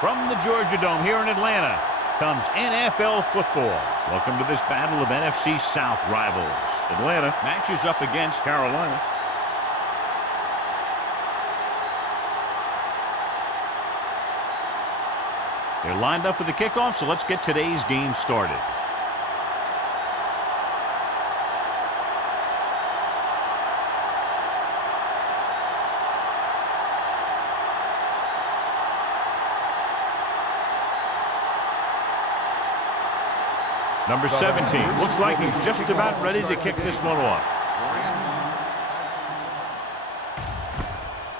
From the Georgia Dome here in Atlanta comes NFL football. Welcome to this battle of NFC South rivals. Atlanta matches up against Carolina. They're lined up for the kickoff, so let's get today's game started. Number 17 looks like he's just about ready to kick this one off.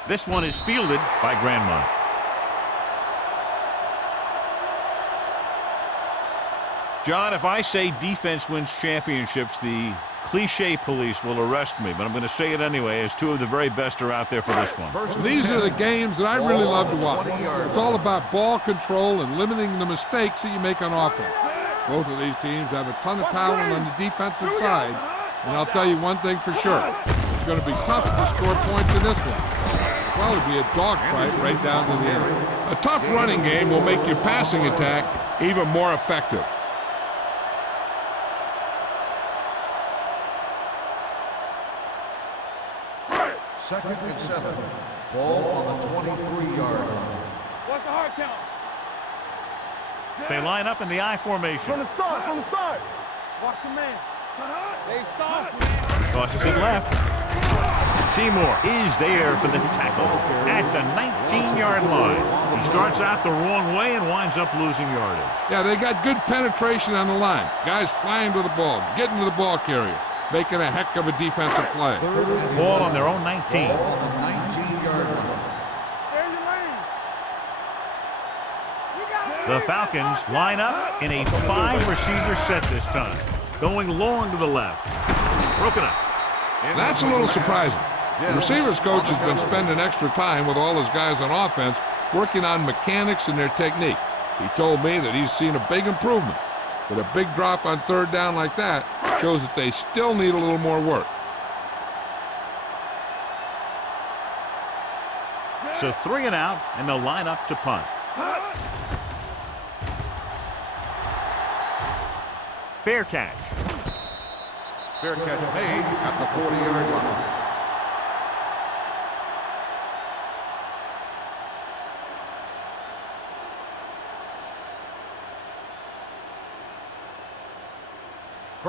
This one is fielded by Grandma. John, if I say defense wins championships, the cliche police will arrest me, but I'm going to say it anyway, as two of the very best are out there for this one. These are the games that I really love to watch. It's all about ball control and limiting the mistakes that you make on offense. Both of these teams have a ton of talent on the defensive side, and I'll tell you one thing for sure. It's going to be tough to score points in this one. Well, it'll be a dogfight right down to the end. A tough running game will make your passing attack even more effective. Second and 7. Ball on the 23-yard line. What's the hard count? They line up in the I formation. From the start, Watch the man. They soft, man. Tosses it left. Seymour is there for the tackle at the 19-yard line. He starts out the wrong way and winds up losing yardage. Yeah, they got good penetration on the line. Guys flying to the ball, getting to the ball carrier, making a heck of a defensive play. Ball on their own 19. Ball on the 19-yard line. The Falcons line up in a 5-receiver set this time. Going long to the left. Broken up. That's a little surprising. The receivers coach has been spending extra time with all his guys on offense working on mechanics and their technique. He told me that he's seen a big improvement. But a big drop on third down like that shows that they still need a little more work. So 3 and out, and they'll line up to punt. Fair catch. Fair catch made at the 40-yard line.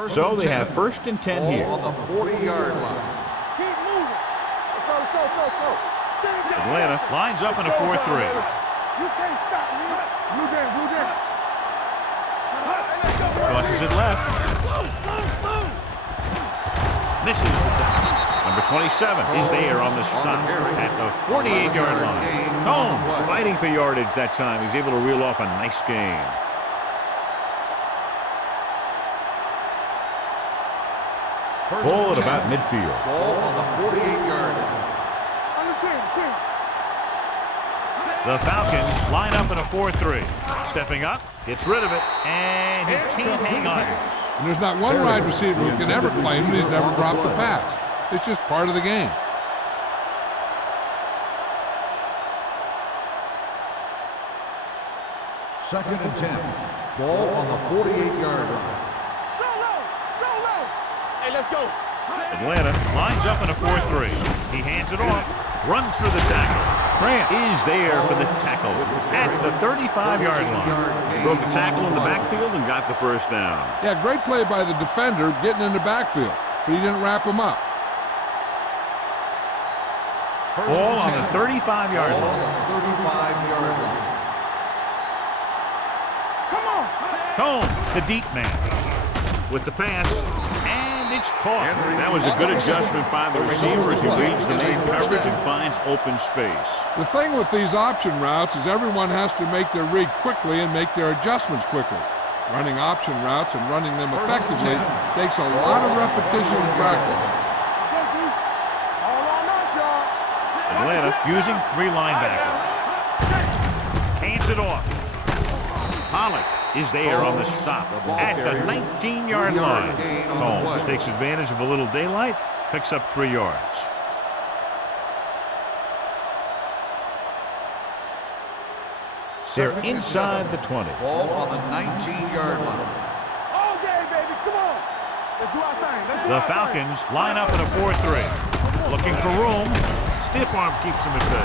So they have 1st and 10 here. On the 40-yard line. Keep moving. Let's go. Atlanta lines up in a 4-3. You can't stop me. Blue down. Crosses it left. Misses the tackle. Number 27 is there on the stop at the 48-yard line. Combs fighting for yardage that time. He's able to reel off a nice gain. Ball at about midfield. Ball on the 48-yard line. The Falcons line up in a 4-3. Stepping up, gets rid of it, and he can't hang on. And there's not one wide receiver who can ever claim that he's never dropped a pass. It's just part of the game. Second and 10. Ball on the 48-yard line. Hey, let's go. Atlanta lines up in a 4-3. He hands it off, runs through the tackle. Grant is there for the tackle at the 35-yard line. He broke the tackle in the backfield and got the first down. Yeah, great play by the defender getting in the backfield, but he didn't wrap him up. Ball on the 35-yard line. On the 35-yard line. Come on. Combs, the deep man, with the pass, and it's caught. That was a good adjustment by the receiver as he reads the man coverage and finds open space. The thing with these option routes is everyone has to make their read quickly and make their adjustments quickly. Running option routes and running them effectively takes a lot of repetition and practice. Atlanta using 3 linebackers. Hands it off. Pollock is there on the stop at the 19-yard line. Combs takes advantage of a little daylight, picks up 3 yards. They're inside the 20. Ball on the 19-yard line. All day, baby. Come on. Let's do our thing. Let's do The our thing. Falcons line up in a 4-3. Looking for room. Stiff arm keeps them at bay.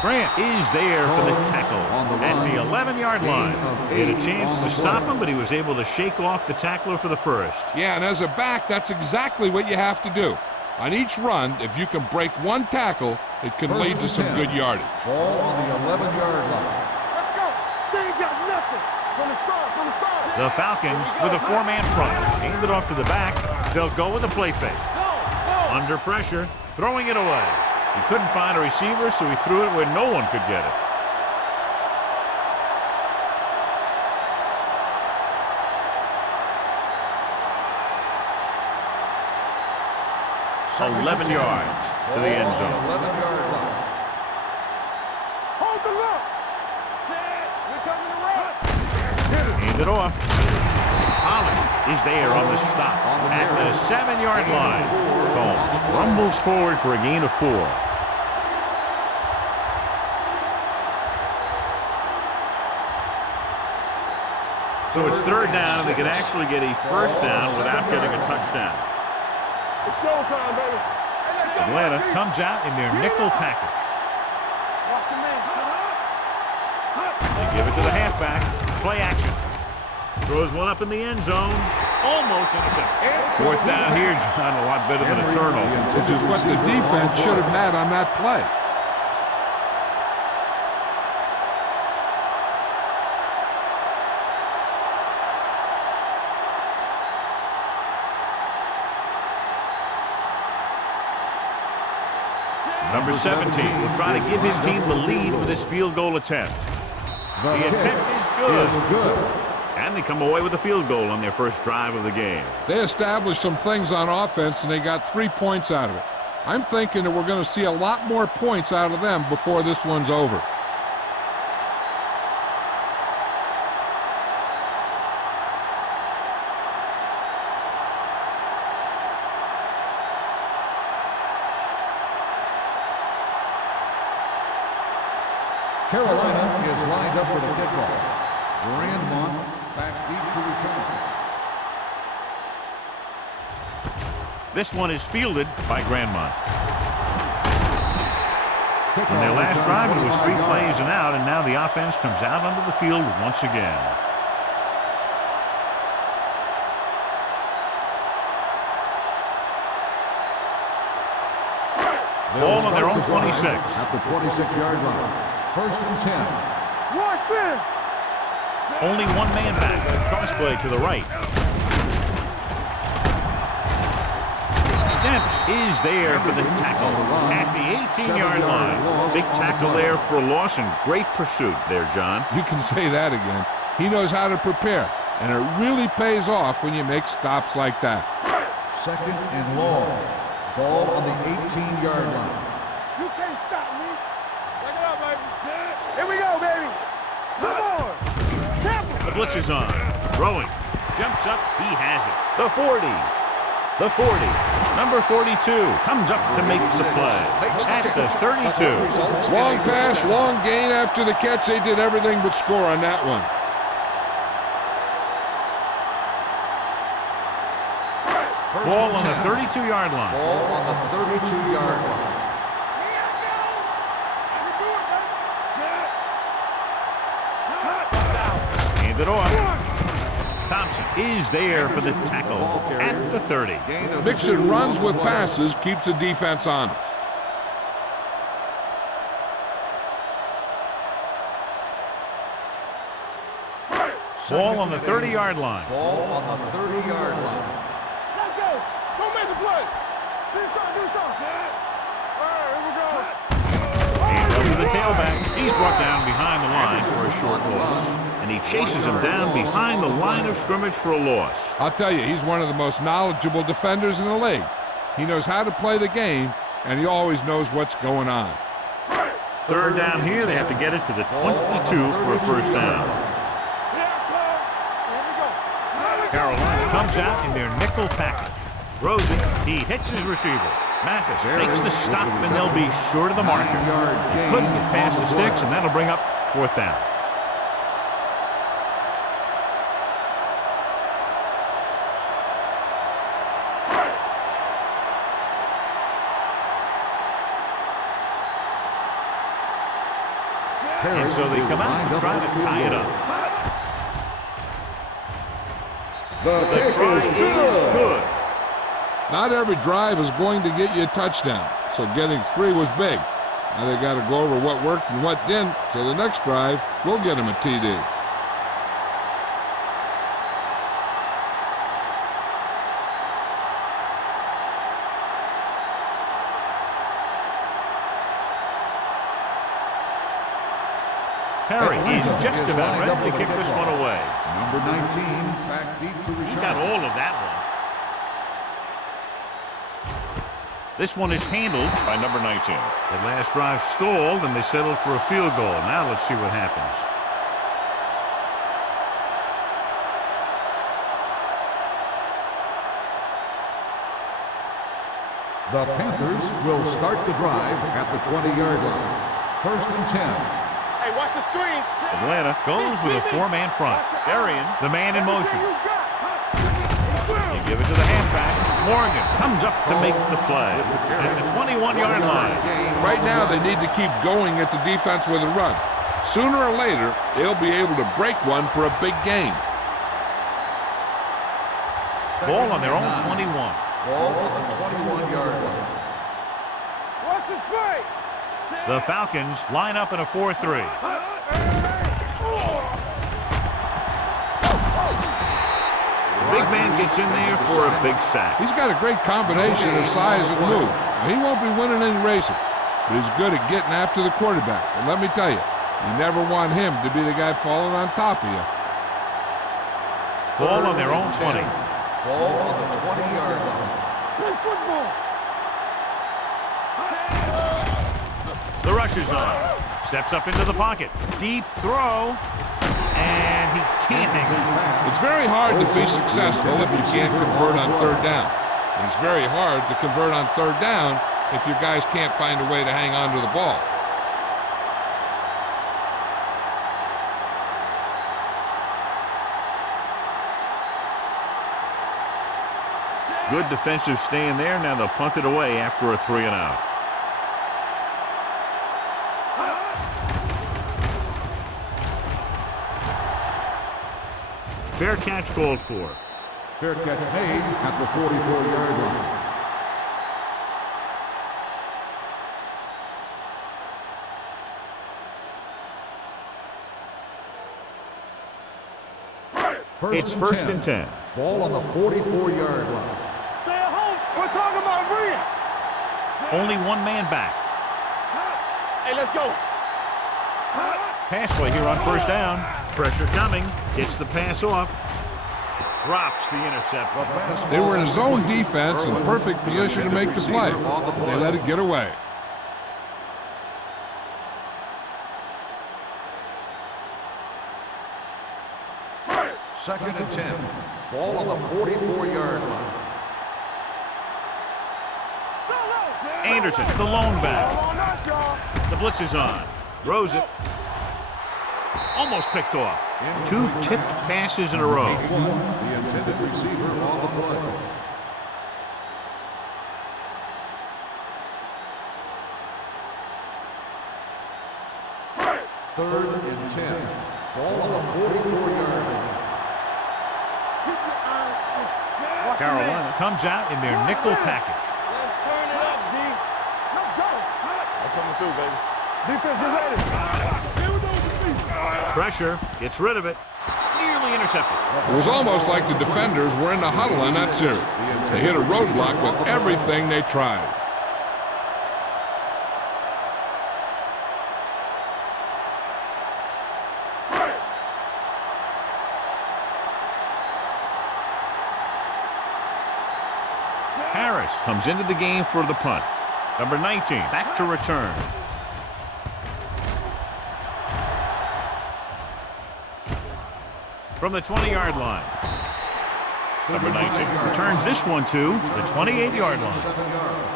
Grant is there for the tackle at the 11-yard line. He had a chance to stop him, but he was able to shake off the tackler for the first. Yeah, and as a back, that's exactly what you have to do. On each run, if you can break one tackle, it can lead to some good yardage. Ball on the 11-yard line. Let's go. They ain't got nothing. From the start, from the start. The Falcons with a 4-man front. Hand it off to the back. They'll go with a play fake. Under pressure, throwing it away. He couldn't find a receiver, so he threw it where no one could get it. So 11 yards to the end zone. 11-yard line. Hold the look. Set. We're coming to run. Hand it off. Holland is there on the stop at the 7-yard line. Combs rumbles forward for a gain of 4. So it's 3rd down, and they can actually get a 1st down without getting a touchdown. It's showtime, baby. Hey, let's go. Atlanta comes out in their nickel package. Watch your man. They give it to the halfback. Play action. Throws one up in the end zone. Almost intercepted. 4th down here, John, a lot better than a turnover. Which is what the defense should have had on that play. Number 17 will try to give his team the lead with this field goal attempt. The attempt is good. And they come away with a field goal on their first drive of the game. They established some things on offense, and they got 3 points out of it. I'm thinking that we're going to see a lot more points out of them before this one's over. Carolina is lined up for the kickoff. Grandmont back deep to return. This one is fielded by Grandmont. On their last drive, it was 3 plays and out, and now the offense comes out onto the field once again. Ball on their own 26. At the 26-yard line. 1st and 10. Watch it. Only one man back. Crossplay to the right. Dempsey is there for the tackle at the 18-yard line. Big tackle there for a loss and great pursuit there, John. You can say that again. He knows how to prepare, and it really pays off when you make stops like that. 2nd and long. Ball on the 18-yard line. You can't stop me. Check it out, baby. Here we go, baby. Come on. The blitz is on. Throwing. Jumps up. He has it. The 40. The 40. Number 42 comes up to make the play. At the 32. Long pass, long gain after the catch. They did everything but score on that one. Ball on the 32-yard line. Ball on the 32-yard line. Hand it off. Thompson is there for the tackle at the 30. Mixing runs with passes keeps the defense honest. Ball on the 30-yard line. Ball on the 30-yard line. Let's go. Don't make the play. Do something. All right, here we go. Hand up to the tailback. He's brought down behind the line for a short loss. And he chases him down behind the line of scrimmage for a loss. I'll tell you, he's one of the most knowledgeable defenders in the league. He knows how to play the game, and he always knows what's going on. 3rd down here. They have to get it to the 22 for a 1st down. Carolina comes out in their nickel package. Throws it. He hits his receiver. Mathis makes the stop, and they'll be short of the marker. He couldn't get past the sticks, and that'll bring up 4th down. And so they come out to try to tie it up. The try is good. Not every drive is going to get you a touchdown, so getting 3 was big. Now they got to go over what worked and what didn't, so the next drive will get them a TD. Perry is just about ready to kick this one away. Number 19, back deep to return. He got all of that one. This one is handled by number 19. The last drive stalled, and they settled for a field goal. Now let's see what happens. The Panthers will start the drive at the 20-yard line. 1st and 10. Hey, watch the screen. Atlanta goes with a 4-man front. Berrien, the man in motion. You give it to the halfback. Morgan comes up to make the play at the 21-yard line. Right now, they need to keep going at the defense with a run. Sooner or later, they'll be able to break one for a big game. Ball on their own 21. Ball on the 21-yard line. Watch the play. The Falcons line up in a 4-3. Big man gets in there for a big sack. He's got a great combination of size and move. Now, he won't be winning any races, but he's good at getting after the quarterback. And let me tell you, you never want him to be the guy falling on top of you. Ball on their own 20. Ball on the 20-yard line. Play football. The rush is on. Steps up into the pocket. Deep throw. And he can't hang on. It's very hard to be successful if you can't convert on 3rd down. And it's very hard to convert on 3rd down if your guys can't find a way to hang on to the ball. Good defensive stand there. Now they'll punt it away after a 3-and-out. Fair catch called for. Fair catch made at the 44-yard line. It's 1st and 10. Ball on the 44-yard line. Stay at home. We're talking about Bria. Only one man back. Hey, let's go. Pass play here on 1st down. Pressure coming. Gets the pass off. Drops the interception. They were in a zone defense in the perfect position to make the play. They let it get away. Second and 10. Ball on the 44-yard line. Anderson, the lone back. The blitz is on. Throws it. Almost picked off. 2 tipped passes in a row. The intended receiver on the play. Third and 10. Ball on the 44-yard line. Keep your eyes open. Watch your Carolina man. comes out in their nickel package. Let's turn it up, D. Let's go. I'm coming through, baby. Defense, get ready. Here we go, defense. Pressure. Gets rid of it. Nearly intercepted. It was almost like the defenders were in the huddle on that series. They hit a roadblock with everything they tried. Harris comes into the game for the punt. Number 19 back to return. From the 20-yard line. Number 19 returns this one to the 28-yard line. 7 yards.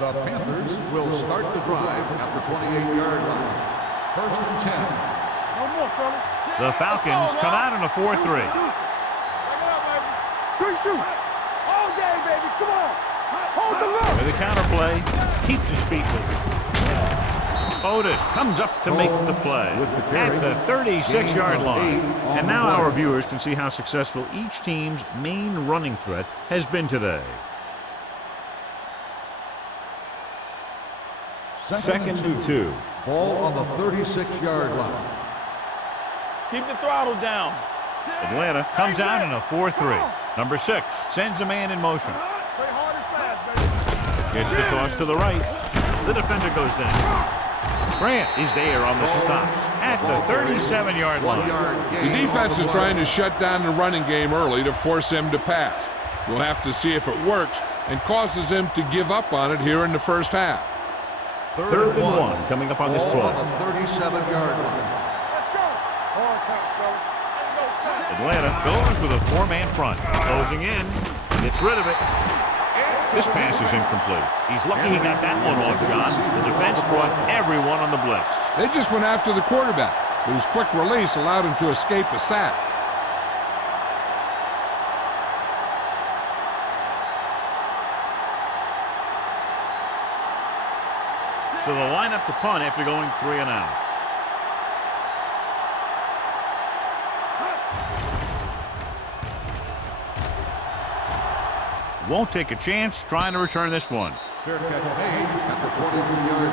The Panthers will start the drive at the 28-yard line. 1st and 10. No more, fellas. The Falcons come out in a 4-3. Back it up, baby. Good shoot. All day, baby. Come on. Hold the look. With the counterplay, keeps his feet moving. Otis comes up to make the play at the 36-yard line. And now our viewers can see how successful each team's main running threat has been today. Second and 2. Ball on the 36-yard line. Keep the throttle down. Atlanta comes out in a 4-3. Number 6 sends a man in motion. Play hard and fast, baby. Gets the toss to the right. The defender goes down. Grant is there on the stop at the 37-yard line. The defense is trying to shut down the running game early to force him to pass. We'll have to see if it works and causes him to give up on it here in the first half. Third and 1 coming up on this play. On the 37-yard line. Let's go. Hard count, fellas. Atlanta goes with a 4-man front. Closing in. Gets rid of it. This pass is incomplete. He's lucky he got that one off, John. The defense brought everyone on the blitz. They just went after the quarterback, but his quick release allowed him to escape a sack. So they'll line up to punt after going 3 and out. Won't take a chance trying to return this one. Fair catch made at the 23-yard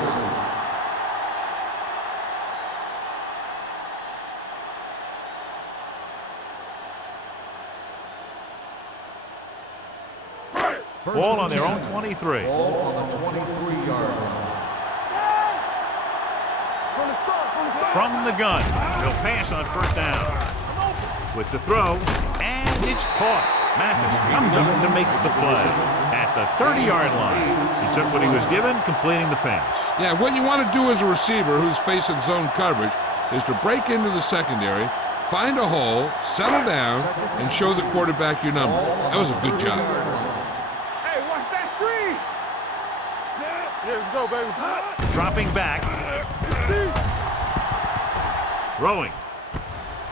line. Ball on their own 23. Ball on the 23-yard line. From the gun, he'll pass on first down. With the throw, and it's caught. Mathis comes up to make the play at the 30-yard line. He took what he was given, completing the pass. Yeah, what you want to do as a receiver who's facing zone coverage is to break into the secondary, find a hole, settle down, and show the quarterback your numbers. That was a good job. Hey, watch that screen. Yeah, let's go, baby. Dropping back. Throwing.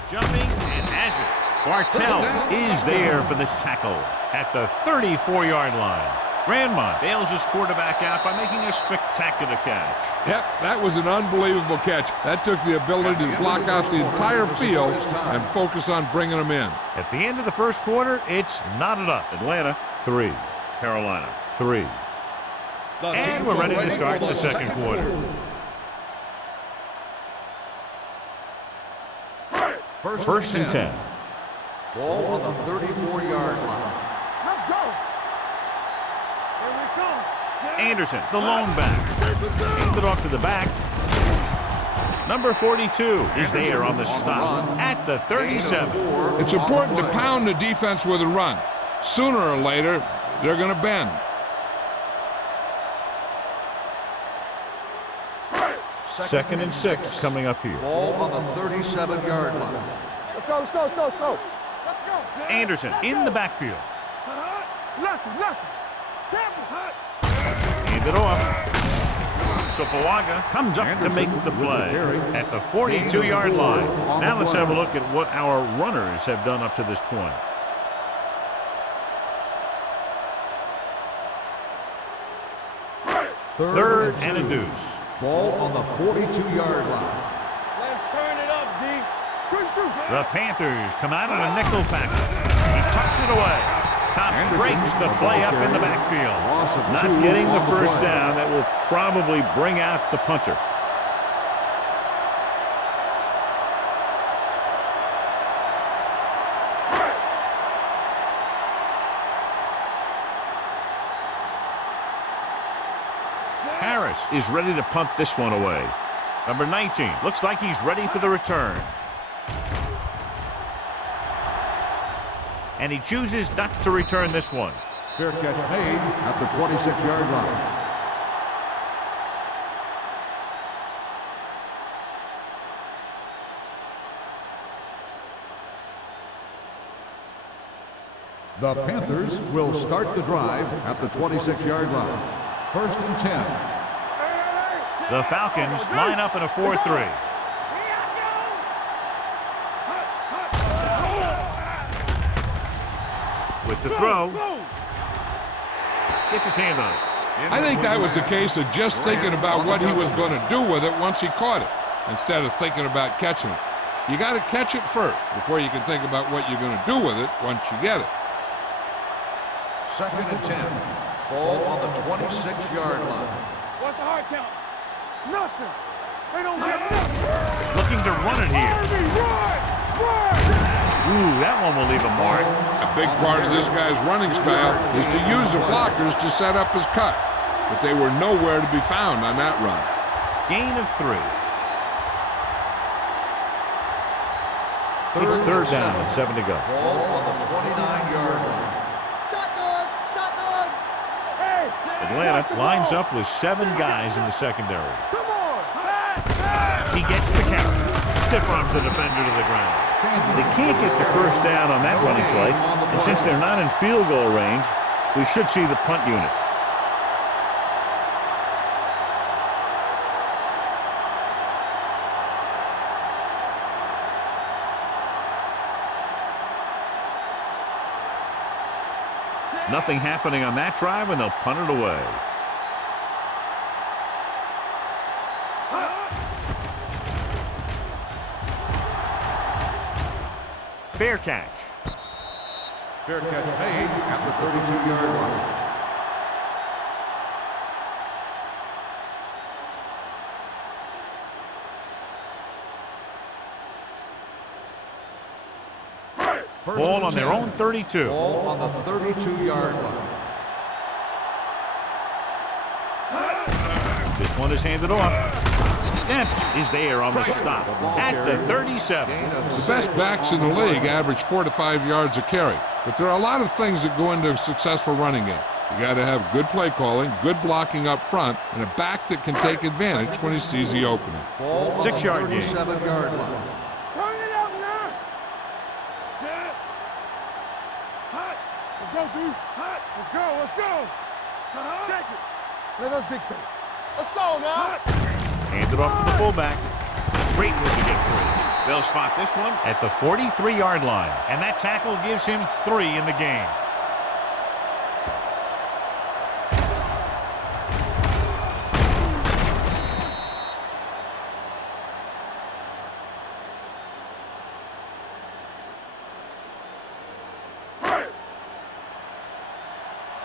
Jumping and has it. Bartell is there for the tackle at the 34-yard line. Grandmont bails his quarterback out by making a spectacular catch. Yep, that was an unbelievable catch. That took the ability to block out the entire field and focus on bringing them in. At the end of the first quarter, it's knotted up. Atlanta 3, Carolina 3. And we're ready to start the second quarter. First and 10. Ball on the 34-yard line. Let's go. Here we come. Anderson, the lone back. Handed off to the back. Number 42 is there on the stop at the 37. It's important to pound the defense with a run. Sooner or later, they're going to bend. Second and 6 coming up here. Ball on the 37-yard line. Let's go, let's go, let's go, let's go. Let's go. Anderson in the backfield. Lucky. Hand it off. Sopoaga comes up to make the play at the 42-yard line. Now let's have a look at what our runners have done up to this point. Third and a deuce. Ball on the 42-yard line. Let's turn it up, D. Good shoot. The Panthers come out in a nickel package. He tucks it away. Thompson breaks the play up in the backfield. Not getting the first down. That will probably bring out the punter. Harris is ready to punt this one away. Number 19 looks like he's ready for the return. And he chooses not to return this one. Fair catch made at the 26-yard line. The Panthers will start the drive at the 26-yard line. First and 10. The Falcons line up in a 4-3. with the throw. Gets his hand on it. I think that was a case of just thinking about what he was going to do with it once he caught it, instead of thinking about catching it. You got to catch it first before you can think about what you're going to do with it once you get it. 2nd and 10. Ball on the 26-yard line. What's the hard count? Nothing. They don't get nothing. Looking to run it here. Ooh, that one will leave a mark. A big part of this guy's running style is to use the blockers to set up his cut, but they were nowhere to be found on that run. Gain of 3. It's 3rd down and 7 to go. Ball on the 29-yard line. Shotgun! Shotgun! Hey! Atlanta lines up with 7 guys in the secondary. Come on! He gets the carry. Stiff arms the defender to the ground. They can't get the first down on that running play, and since they're not in field goal range, we should see the punt unit. Nothing happening on that drive, and they'll punt it away. Fair catch. Fair catch made at the 32-yard line. Ball on their own 32. Ball on the 32-yard line. This one is handed off. Dempsey is there on the stop at the 37. The best backs in the league average 4 to 5 yards a carry, but there are a lot of things that go into a successful running game. You got to have good play calling, good blocking up front, and a back that can take advantage when he sees the opening. 6-yard gain. 37-yard line. Turn it out now! Set! Hot! Let's go, dude! Hot! Let's go, let's go! Check it! Let us dictate. Let's go now! Hand it off to the fullback. Great move to get free. They'll spot this one at the 43-yard line, and that tackle gives him 3 in the game.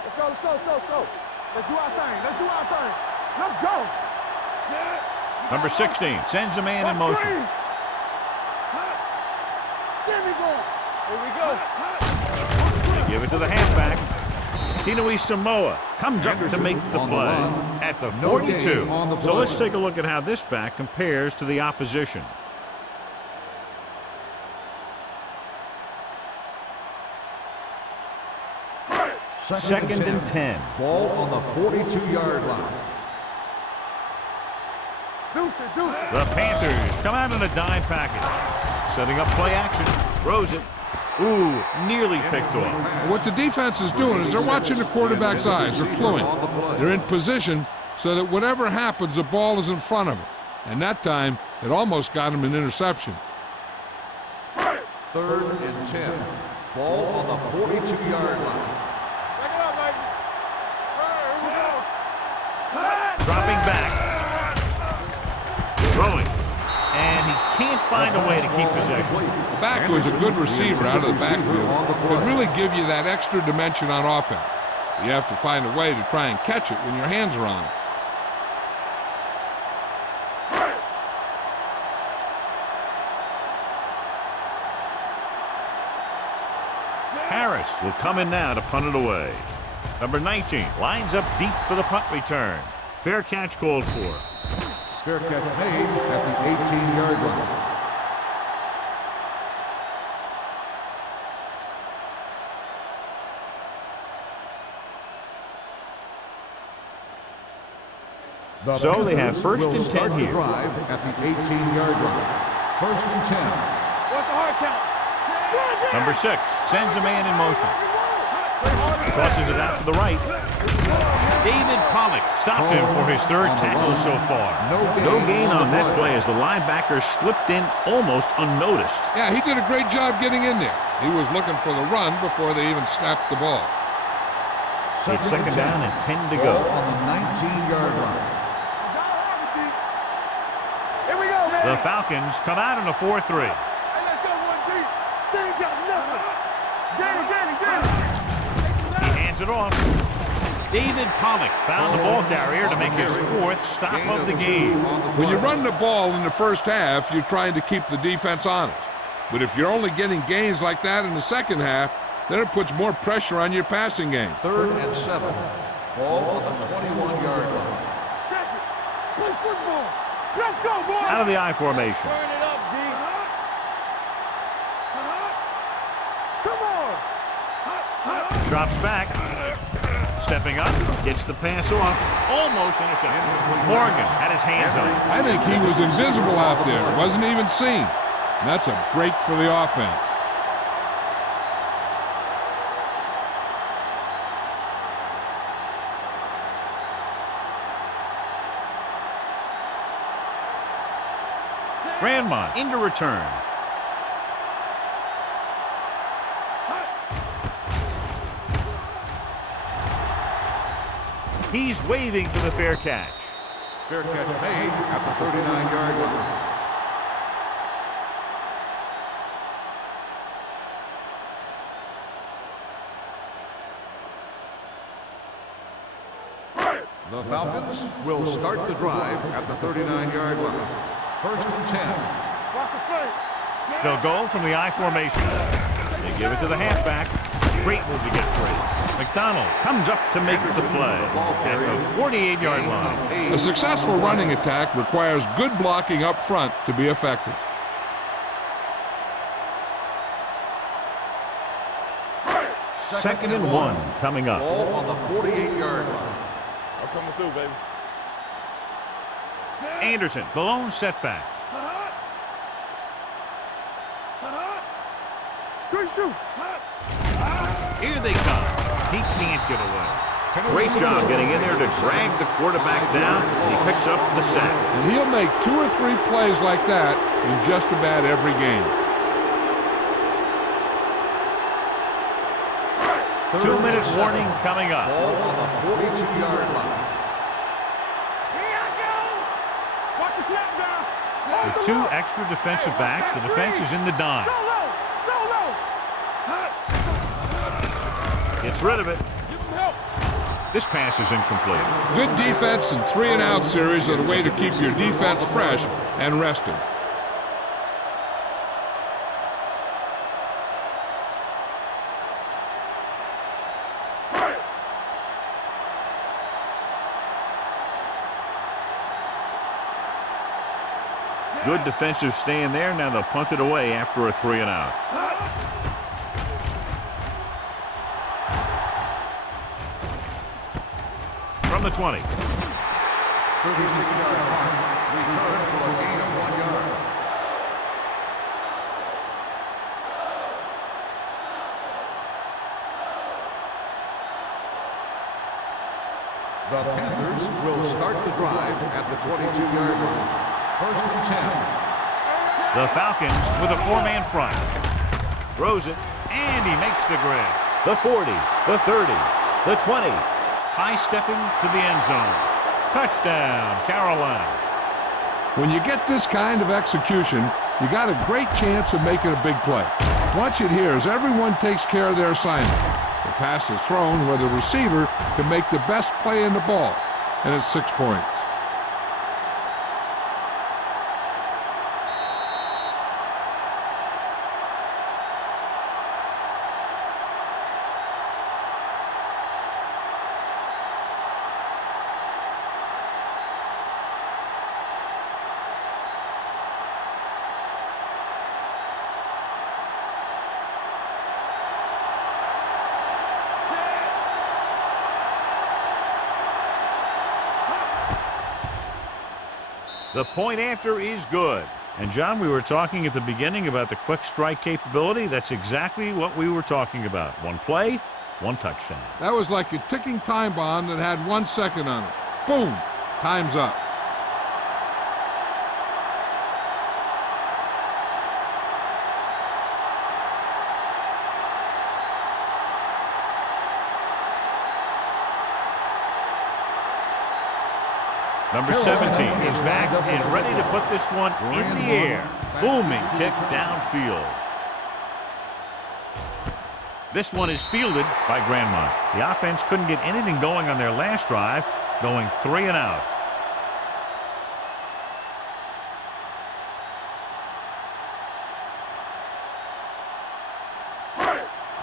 Let's go, let's go, let's go, let's go! Let's do our thing, let's do our thing! Let's go! Set! Number 16 sends a man in motion. There we go. Here we go. They give it to the halfback. Tinui Samoa comes up to make the play at the 42. So let's take a look at how this back compares to the opposition. Second and 10. Ball on the 42-yard line. The Panthers come out in a dime package. Setting up play action. Throws it. Ooh, nearly picked off. What the defense is doing is they're watching the quarterback's eyes. They're cluing. They're in position so that whatever happens, the ball is in front of them. And that time, it almost got him an interception. 3rd and 10. Ball on the 42-yard line. Back it up, Mike. Dropping back. Throwing. And he can't find a way to keep possession. The back was a good receiver out of the backfield. Could really give you that extra dimension on offense. You have to find a way to try and catch it when your hands are on it. Harris will come in now to punt it away. Number 19 lines up deep for the punt return. Fair catch called for. Fair catch made at the 18-yard line. So they have first and 10 here. Drive at the 18-yard line. 1st and 10. What's the hard count? Number 6 sends a man in motion. Tosses it out to the right. David Pollock stopped him for his third tackle so far. No gain on that play as the linebacker slipped in almost unnoticed. Yeah, he did a great job getting in there. He was looking for the run before they even snapped the ball. It's second down and 10 to go. On the 19-yard line. Here we go, man. The Falcons come out in a 4-3. Hey, let's go, 1-D. They ain't got nothing. Get it. He hands it off. David Pollock found the ball carrier to make his fourth stop of the game. When you run the ball in the first half, you're trying to keep the defense honest. But if you're only getting gains like that in the second half, then it puts more pressure on your passing game. 3rd and 7. Ball on the 21-yard line. Check it. Play football. Let's go, boy. Out of the I formation. Turn it up, D. Come on. Drops back. Stepping up. Gets the pass off. Almost intercepted. Morgan had his hands on it. I think he was invisible out there. Wasn't even seen. And that's a break for the offense. Grandmont into return. He's waving for the fair catch. Fair catch made at the 39-yard line. The Falcons will start the drive at the 39-yard line. 1st and 10. Watch the play. They'll go from the I formation. They give it to the halfback. Great move to get free. McDonald comes up to make the play at the 48-yard line. A successful running attack requires good blocking up front to be effective. Second and 1 coming up. Ball on the 48-yard line. I'm coming through, baby. Anderson, the lone setback. Good shoot. Here they come. He can't get away. Great job getting in there to drag the quarterback down. And he picks up the sack. And he'll make 2 or 3 plays like that in just about every game. 2-minute warning coming up. Ball on the 42-yard line. Here I go. Watch the snap down. With 2 extra defensive backs, the defense is in the dime. Solo. Gets rid of it. This pass is incomplete. Good defense and 3-and-out series are the way to keep your defense fresh and rested. Good defensive stand there. Now they'll punt it away after a 3-and-out. From the 20. 36-yard line. Return for a gain of 1 yard. The Panthers will start the drive at the 22-yard line. 1st and 10. The Falcons with a 4-man front. Throws it, and he makes the grab. The 40, the 30, the 20. High stepping to the end zone. Touchdown, Carolina. When you get this kind of execution, you got a great chance of making a big play. Watch it here as everyone takes care of their assignment. The pass is thrown where the receiver can make the best play in the ball, and it's 6 points. The point after is good. And, John, we were talking at the beginning about the quick strike capability. That's exactly what we were talking about. One play, 1 touchdown. That was like a ticking time bomb that had 1 second on it. Boom! Time's up. Number 17 is back and ready to put this one in the air. Booming kick downfield. This one is fielded by Grandmont. The offense couldn't get anything going on their last drive, going 3 and out.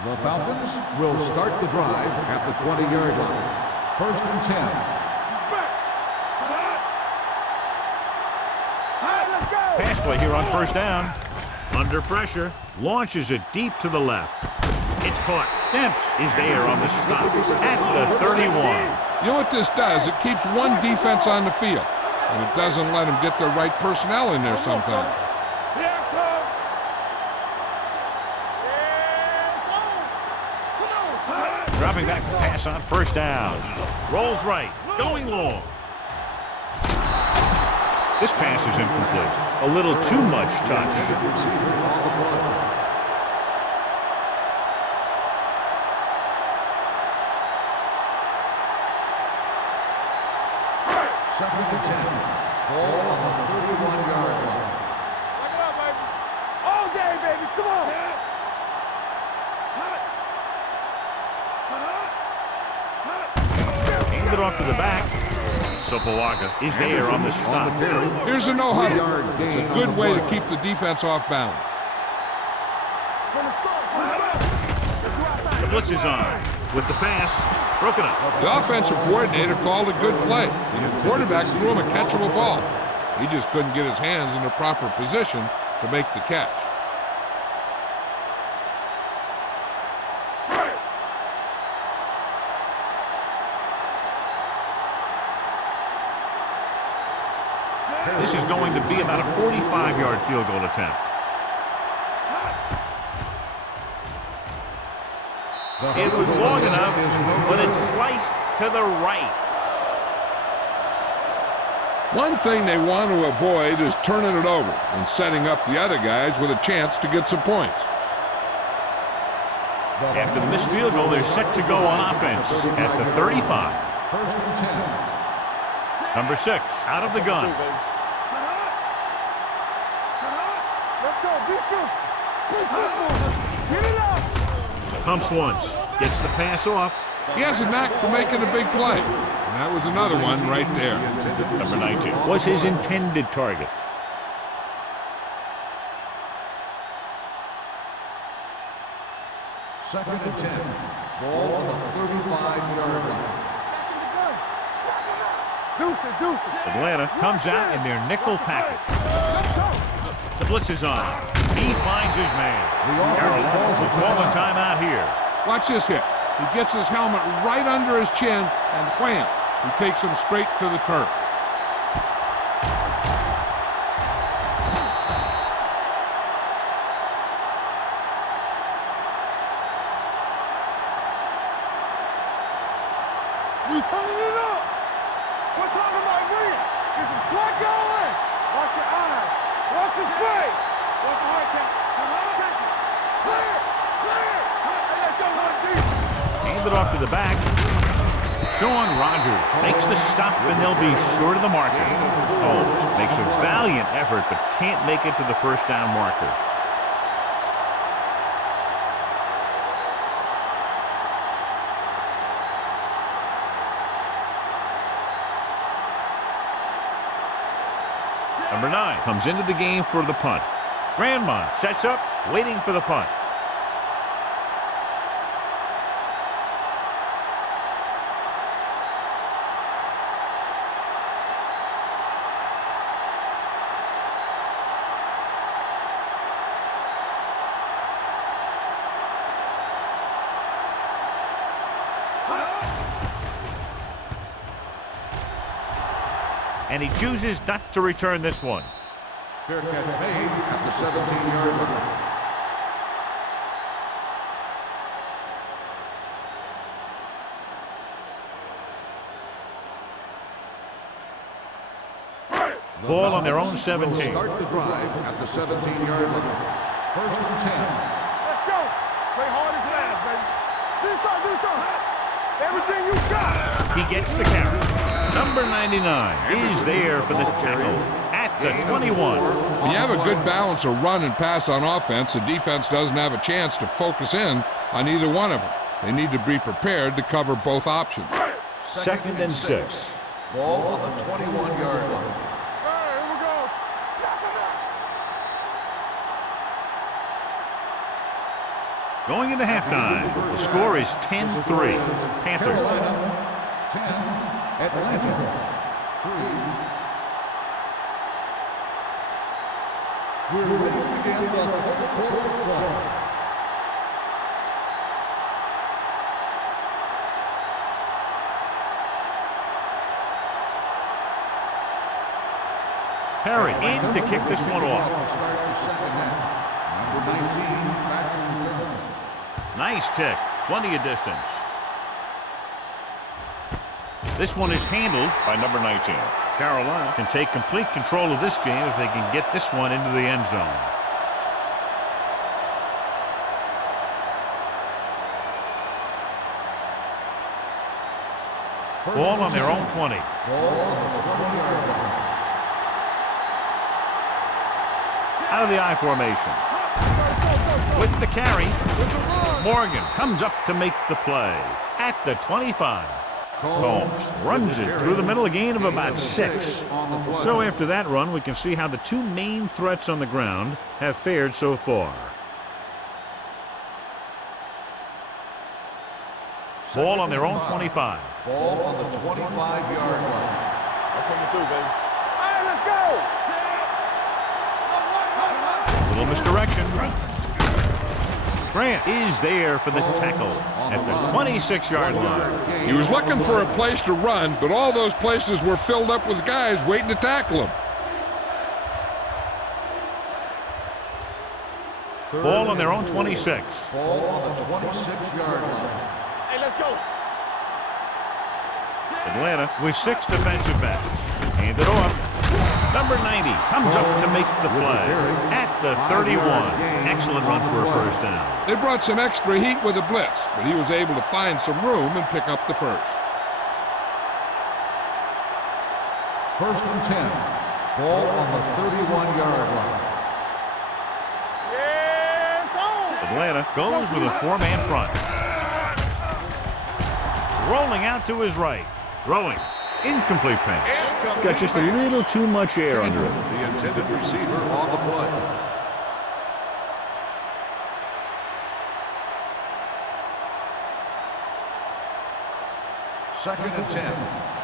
The Falcons will start the drive at the 20-yard line. 1st and 10. Pass play here on 1st down. Under pressure, launches it deep to the left. It's caught. Demps is there on the stop at the 31. You know what this does? It keeps one defense on the field, and it doesn't let them get the right personnel in there sometimes. Dropping back to pass on 1st down. Rolls right, going long. This pass is incomplete. A little too much touch. Second and 10. Ball on the 31-yard line. Lock it up, baby. All day, baby. Come on. Hand it off to the back. Sopoaga is there on the stop. Here's a no-huddle. It's a good way to keep the defense off balance. The blitz is on. With the pass, broken up. The offensive coordinator called a good play, and the quarterback threw him a catchable ball. He just couldn't get his hands in the proper position to make the catch. This is going to be about a 45-yard field goal attempt. It was long enough, but it's sliced to the right. One thing they want to avoid is turning it over and setting up the other guys with a chance to get some points. After the missed field goal, they're set to go on offense at the 35. 1st and 10. Number 6, out of the gun. Let's go. Be football. Get it up. Pumps once, gets the pass off. He has a knack for making a big play, and that was another one right there. Number 19 was his intended target. Second and 10. Ball on the 35-yard line. Deuce it. Atlanta comes out in their nickel package. The blitz is on. He finds his man. Carolina will call a timeout here. Watch this hit. He gets his helmet right under his chin, and wham, he takes him straight to the turf. We turning it up. We're talking about bring it. Get some slack going. Watch your eyes. Watch his play. Watch the hard count. Check it. Clear. Hey, let's go, one deep. Hand it off to the back. Sean Rogers makes the stop, and they'll be short of the marker. Holmes makes a valiant effort, but can't make it to the 1st down marker. Number 9 comes into the game for the punt. Grandmont sets up, waiting for the punt. And he chooses not to return this one. Fair catch made at the 17-yard line. Ball on their own Will 17. start the drive at the 17-yard line. First and 10. Let's go. Play hard as last, baby. Do something. Everything you got. He gets the carry. Number 99 is there for the tackle at the 21. When you have a good balance of run and pass on offense, the defense doesn't have a chance to focus in on either one of them. They need to be prepared to cover both options. Second and 6. Ball on the 21-yard line. Here we go. Going into halftime, the score is 10-3. Panthers. Carolina, 10. Atlanta, 3. We're ready to begin the third quarter of play. Perry in to kick this one off. Start the second half. Number 19 back to return. Nice kick. Plenty of distance. This one is handled by number 19. Carolina can take complete control of this game if they can get this one into the end zone. Ball on their own 20. Ball on the 20-yard line. Out of the I formation. With the carry, Morgan comes up to make the play at the 25. Combs runs it through the middle, a gain of about 6. So after that run, we can see how the two main threats on the ground have fared so far. Ball on their own 25. Ball on the 25-yard line. I'm coming through, baby. All right, let's go. Little misdirection. Grant is there for the tackle at the 26-yard line. He was looking for a place to run, but all those places were filled up with guys waiting to tackle him. Ball on their own 26. Ball on the 26-yard line. Hey, let's go. Atlanta with 6 defensive backs. Hand it off. Number 90 comes up to make the play at the 31. Excellent run for a first down. They brought some extra heat with a blitz, but he was able to find some room and pick up the first. First and 10. Ball on the 31-yard line. Atlanta goes with a 4-man front. Rolling out to his right. Throwing. Incomplete pass. Got just a little too much air under it. The intended receiver on the play. Second and 10.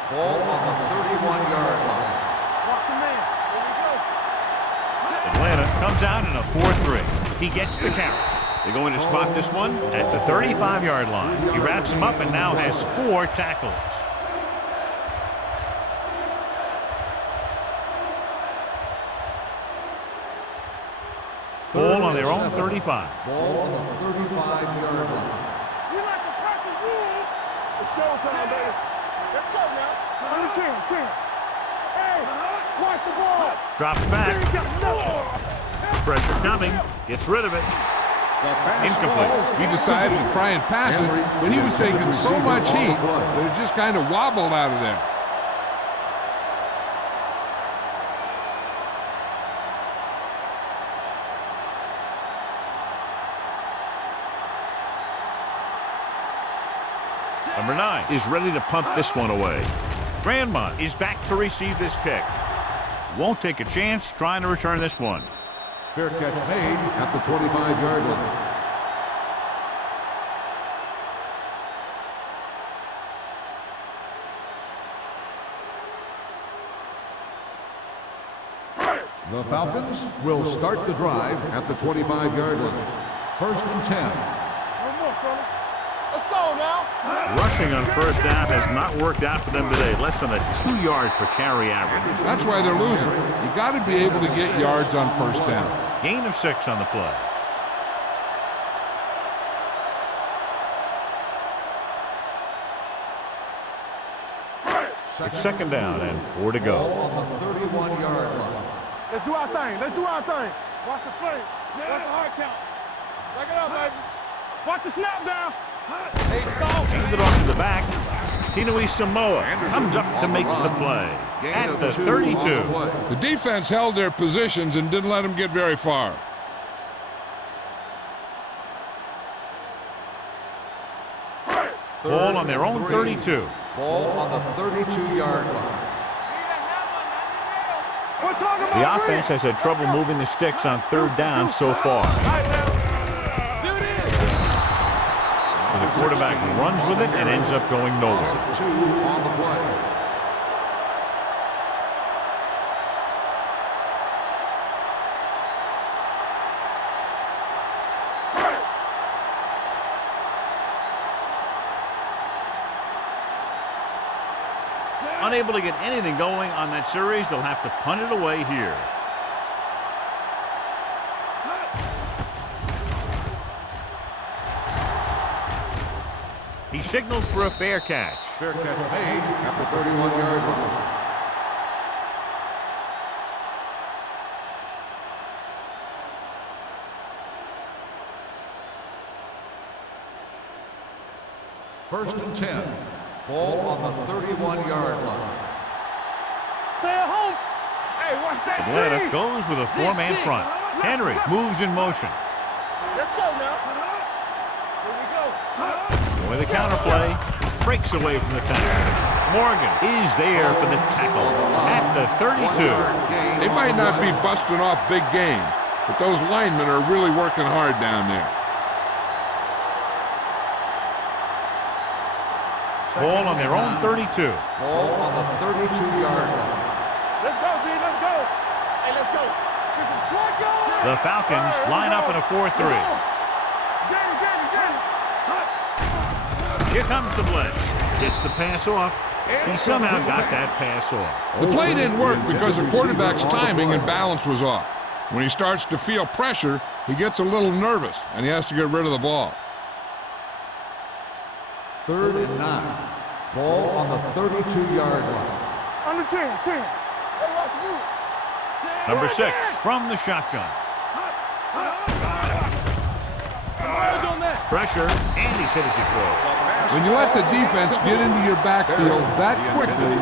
Ball on the 31-yard line. Watch your man. Here we go. Atlanta comes out in a 4-3. He gets the carry. They're going to spot this one at the 35-yard line. He wraps him up and now has 4 tackles. Ball on their own 35. Ball on the 35-yard line. We like to crack the rules. It's showtime, baby. Let's go now. On the chin. Hey, watch the ball. Drops back. Pressure coming. Gets rid of it. Incomplete. He decided to try and pass it, but he was taking so much heat that it just kind of wobbled out of there. Number 9 is ready to punt this one away. Grandma is back to receive this kick. Won't take a chance trying to return this one. Fair catch made at the 25-yard line. The Falcons will start the drive at the 25-yard line. First and 10. One more, fella. Let's go now. Rushing on first down has not worked out for them today. Less than a 2-yard per carry average. That's why they're losing. You got to be able to get yards on first down. Gain of 6 on the play. It's second down and 4 to go. Ball on the 31-yard line. Let's do our thing. Let's do our thing. Watch the play. Watch the hard count. Back it up, baby. Watch the snap down. Handed off to the back. Tinui Samoa comes up to make the play at the 32. The defense held their positions and didn't let them get very far. Ball on their own 32. Ball on the 32-yard line. The offense has had trouble moving the sticks on third down so far. So the quarterback runs with it and ends up going nowhere. Loss of 2 on the play. Unable to get anything going on that series, they'll have to punt it away here. He signals for a fair catch. Fair catch made at the 31-yard line. First and 10. Ball on the 31-yard line. Stay at home. Hey, watch that Atlanta screen. goes with a four-man front. Henry moves in motion. Let's go now. Here we go. With a counter play, breaks away from the tackle. Morgan is there for the tackle at the 32. They might not be busting off big games, but those linemen are really working hard down there. Ball on their own 32. Ball on the 32-yard line. Let's go, D. Let's go. Hey, let's go. Let's go. The Falcons line up in a 4-3. Here comes the blitz. Gets the pass off. He somehow got that pass off. The play didn't work because the quarterback's timing and balance was off. When he starts to feel pressure, he gets a little nervous, and he has to get rid of the ball. 3rd and 9. Ball on the 32-yard line. On the 10. Number 6 from the shotgun. Pressure, and he's hit as he throws. When you let the defense get into your backfield that quickly,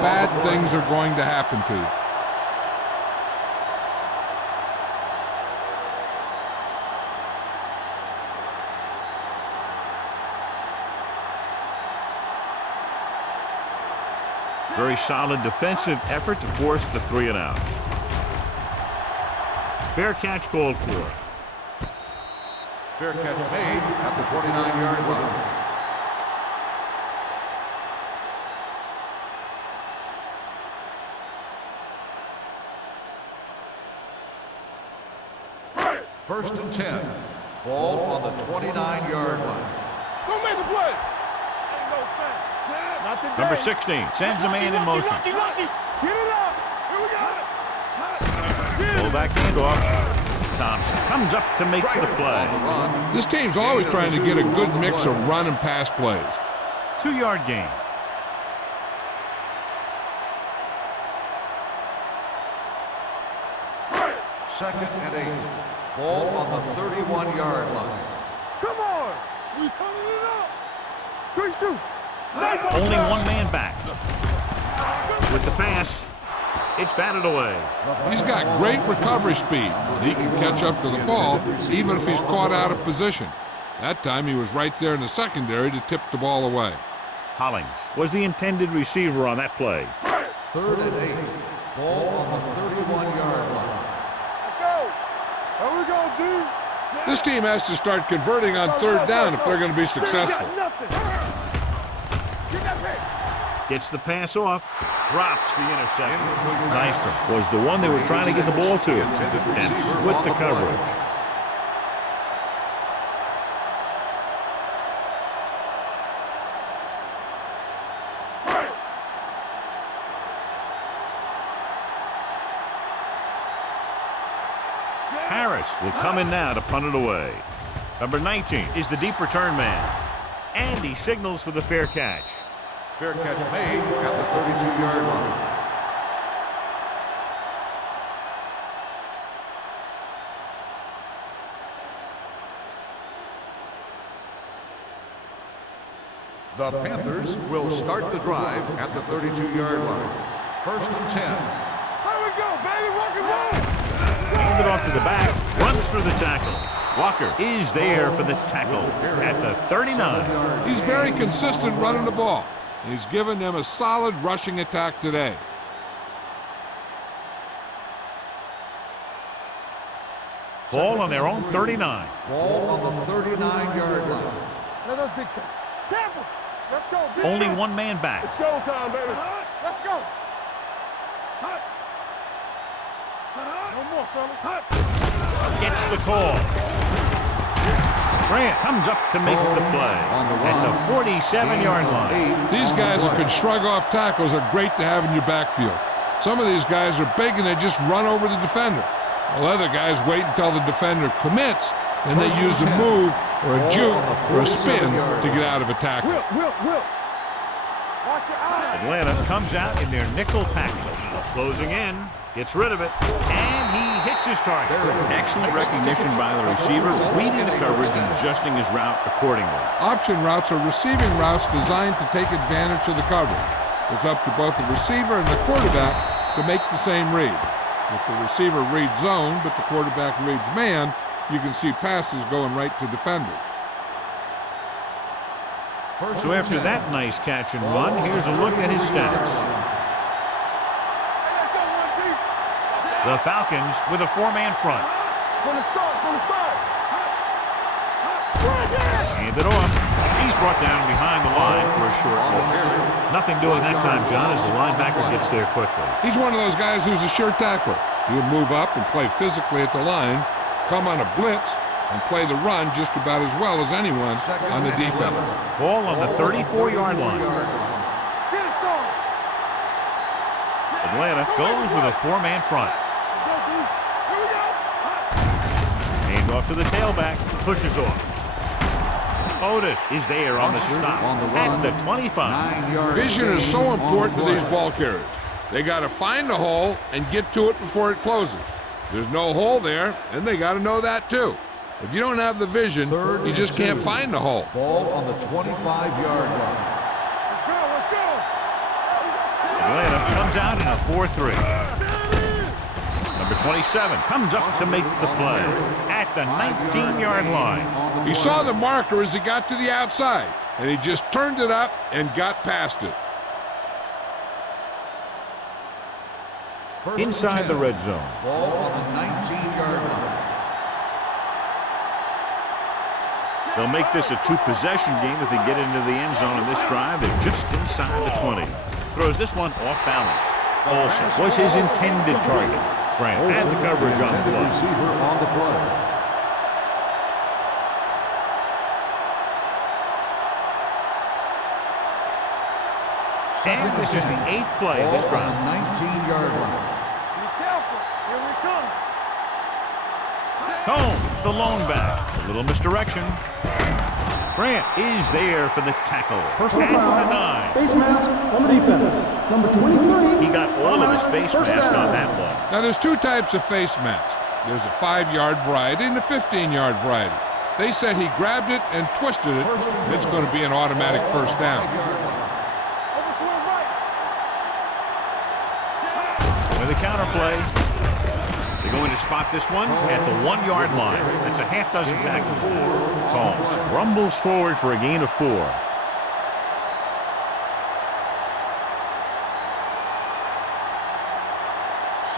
bad things are going to happen to you. Very solid defensive effort to force the 3-and-out. Fair catch called for. Fair catch made at the 29-yard line. First and 10. Ball on the 29-yard line. Go make the play. Ain't no thing. Not today. Number 16 sends a man in motion. Get it up. Here we go. Fullback handoff. Thompson comes up to make the play. This team's always trying to get a good mix of run and pass plays. 2-yard gain. Second and 8. Ball on the 31-yard line. Come on. We turning it up. Good shoot. Only one man back. With the pass, it's batted away. He's got great recovery speed. He can catch up to the ball even if he's caught out of position. That time he was right there in the secondary to tip the ball away. Hollings was the intended receiver on that play. 3rd and 8. Ball on the 31-yard line. Let's go. Here we go, dude. This team has to start converting on 3rd down if they're going to be successful. Gets the pass off, drops the interception. Nystrom was the one they were trying to get the ball to, and with the coverage. Harris will come in now to punt it away. Number 19 is the deep return man, and he signals for the fair catch. Fair catch made at the 32-yard line. The Panthers will start the drive at the 32-yard line. First and 10. There we go, baby. Rock and roll. Hand it off to the back. Runs through the tackle. Walker is there for the tackle at the 39. He's very consistent running the ball. He's given them a solid rushing attack today. Ball on their own 39. Ball on the 39-yard line. Let us dictate. Tampa. Let's go. Big Only man. one man back. It's showtime, baby. Let's go. No more, fella. Gets the call. Grant comes up to make the play at the 47-yard line. These guys that can shrug off tackles are great to have in your backfield. Some of these guys are big and they just run over the defender. While other guys wait until the defender commits, and they use a move or a juke or a spin to get out of a tackle. Will. Watch your eyes. Atlanta comes out in their nickel package. Closing in, gets rid of it, and he hits his target. Excellent recognition by the receiver, reading the coverage and adjusting his route accordingly. Option routes are receiving routes designed to take advantage of the coverage. It's up to both the receiver and the quarterback to make the same read. If the receiver reads zone, but the quarterback reads man, you can see passes going right to defenders. So after that nice catch and run, here's a look at his stats. The Falcons with a four-man front. From the start. Hand it off. He's brought down behind the line for a short loss. Nothing doing that time, John, as the linebacker gets there quickly. He's one of those guys who's a sure tackler. He'll move up and play physically at the line, come on a blitz, and play the run just about as well as anyone on the defense. Ball on the 34-yard line. Get it, son. Atlanta goes with a four-man front. Here we go. Hand off to the tailback. Pushes off. Otis is there on the stop at the 25. Vision is so important to these ball carriers. They got to find the hole and get to it before it closes. There's no hole there, and they got to know that too. If you don't have the vision, you just can't find the hole. Ball on the 25-yard line. Let's go. Atlanta comes out in a 4-3. Number 27 comes up to make the play at the 19-yard line. He saw the marker as he got to the outside, and he just turned it up and got past it. Inside the red zone. Ball on the 19-yard line. They'll make this a two-possession game if they get into the end zone in this drive. They're just inside the 20. Throws this one off balance. Olsen was his intended target. Grant had the coverage on the play. Receiver on the play. And this is the 8th play of this Ball on drive. the 19-yard line. Be careful. Here we come. Combs, the lone back. A little misdirection. Grant is there for the tackle. Personal At foul. the 9. Face mask on the defense. Number 23. He got all of his face First mask down. on that one. Now, there's two types of face mask. There's a 5-yard variety and a 15-yard variety. They said he grabbed it and twisted it. It's going to be an automatic first down. Over to his right. With a counter play, they're going to spot this one at the 1-yard line. That's a half dozen tackles. Combs rumbles forward for a gain of 4.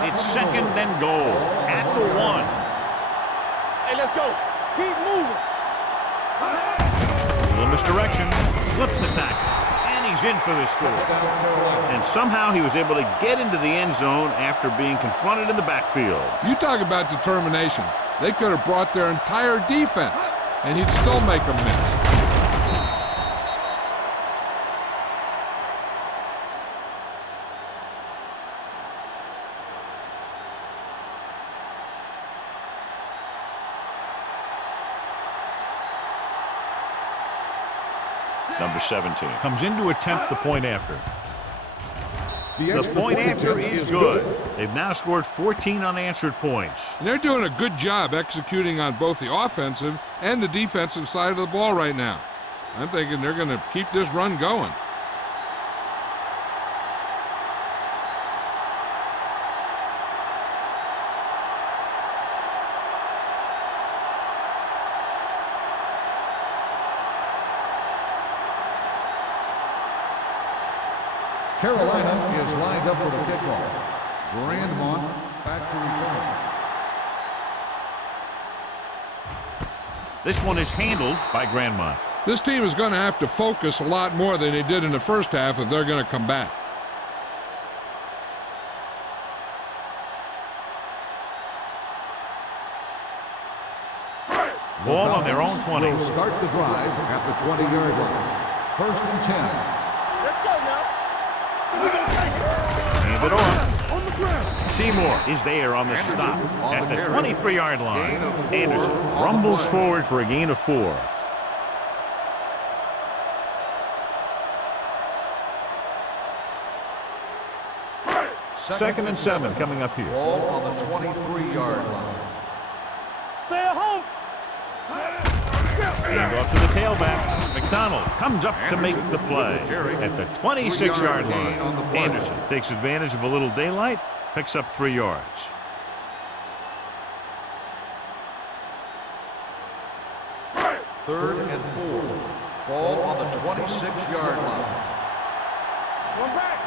It's second and goal at the 1. Hey, let's go. Keep moving. A little misdirection, slips the tackle, and he's in for the score. And somehow he was able to get into the end zone after being confronted in the backfield. You talk about determination. They could have brought their entire defense, and he'd still make them miss. Number 17 comes in to attempt the point after. The point after is good. They've now scored 14 unanswered points. And they're doing a good job executing on both the offensive and the defensive side of the ball right now. I'm thinking they're going to keep this run going. Carolina is lined up for the kickoff. Grandmont back to return. This one is handled by Grandmont. This team is going to have to focus a lot more than they did in the first half if they're going to come back. Ball on their own 20. Will start the drive at the 20-yard line. First and 10. Hand it off. On the ground. Seymour is there on the stop at the 23-yard line. Anderson rumbles forward for a gain of 4. Second and 7 coming up here. Ball on the 23-yard line. Stay at home. Hand off to the tailback. McDonald comes up to make the play at the 26-yard line. Anderson takes advantage of a little daylight, picks up 3 yards. Third and 4. Ball on the 26-yard line. One back.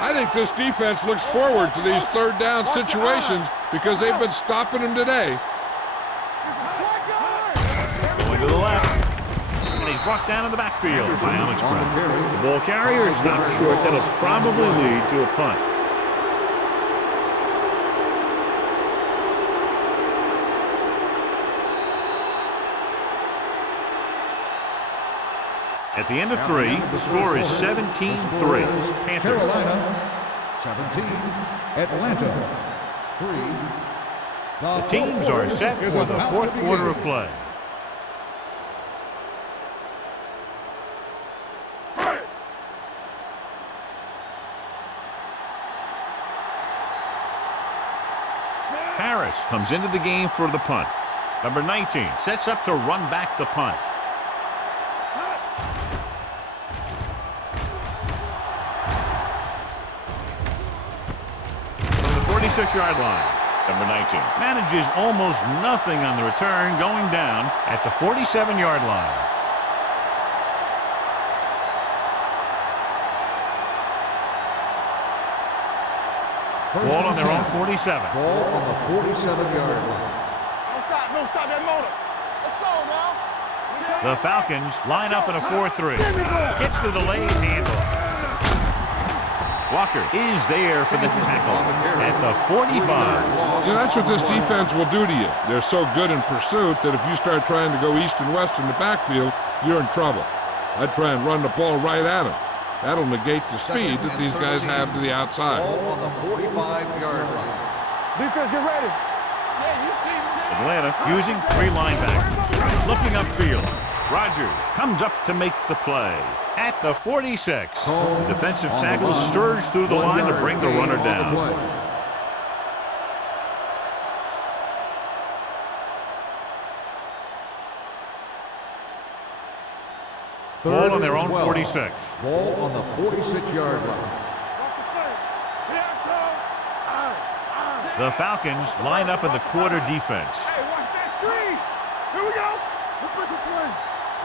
I think this defense looks forward to these third down situations because they've been stopping them today. Going to the left. And he's brought down in the backfield by Alex Brown. The ball carrier stops short. That'll probably lead to a punt. At the end of 3, the score is 17-3. Panthers. Carolina, 17. Atlanta, 3. The teams are set for the fourth quarter of play. Harris comes into the game for the punt. Number 19 sets up to run back the punt. From the 46-yard line, number 19 manages almost nothing on the return, going down at the 47-yard line. Ball on their own 47. Ball on the 47-yard line. Don't stop that motor. Let's go now. The Falcons line up in a 4-3. Gets the delayed handoff. Walker is there for the tackle at the 45. You know, that's what this defense will do to you. They're so good in pursuit that if you start trying to go east and west in the backfield, you're in trouble. I'd try and run the ball right at them. That'll negate the speed that these guys have to the outside. Ball on the 45-yard line. Defense, get ready. Atlanta using 3 linebackers. Looking upfield. Rogers comes up to make the play at the 46. The defensive tackle surged through the line to bring the runner down. Ball on their own 46. Ball on the 46-yard line. The Falcons line up in the quarter defense. Hey, watch that screen. Here we go. Let's make a play.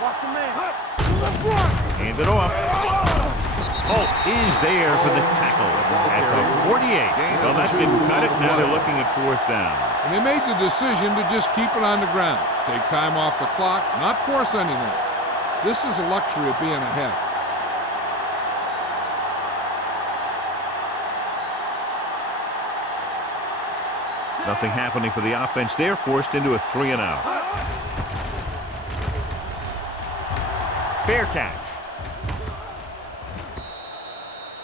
Watch a man. Let's run. Hand it off. Holt is there for the tackle at the 48. Well, that didn't cut it. Now they're looking at 4th down. And they made the decision to just keep it on the ground. Take time off the clock, not force anything. This is a luxury of being ahead. Nothing happening for the offense. They're forced into a 3-and-out. Fair catch.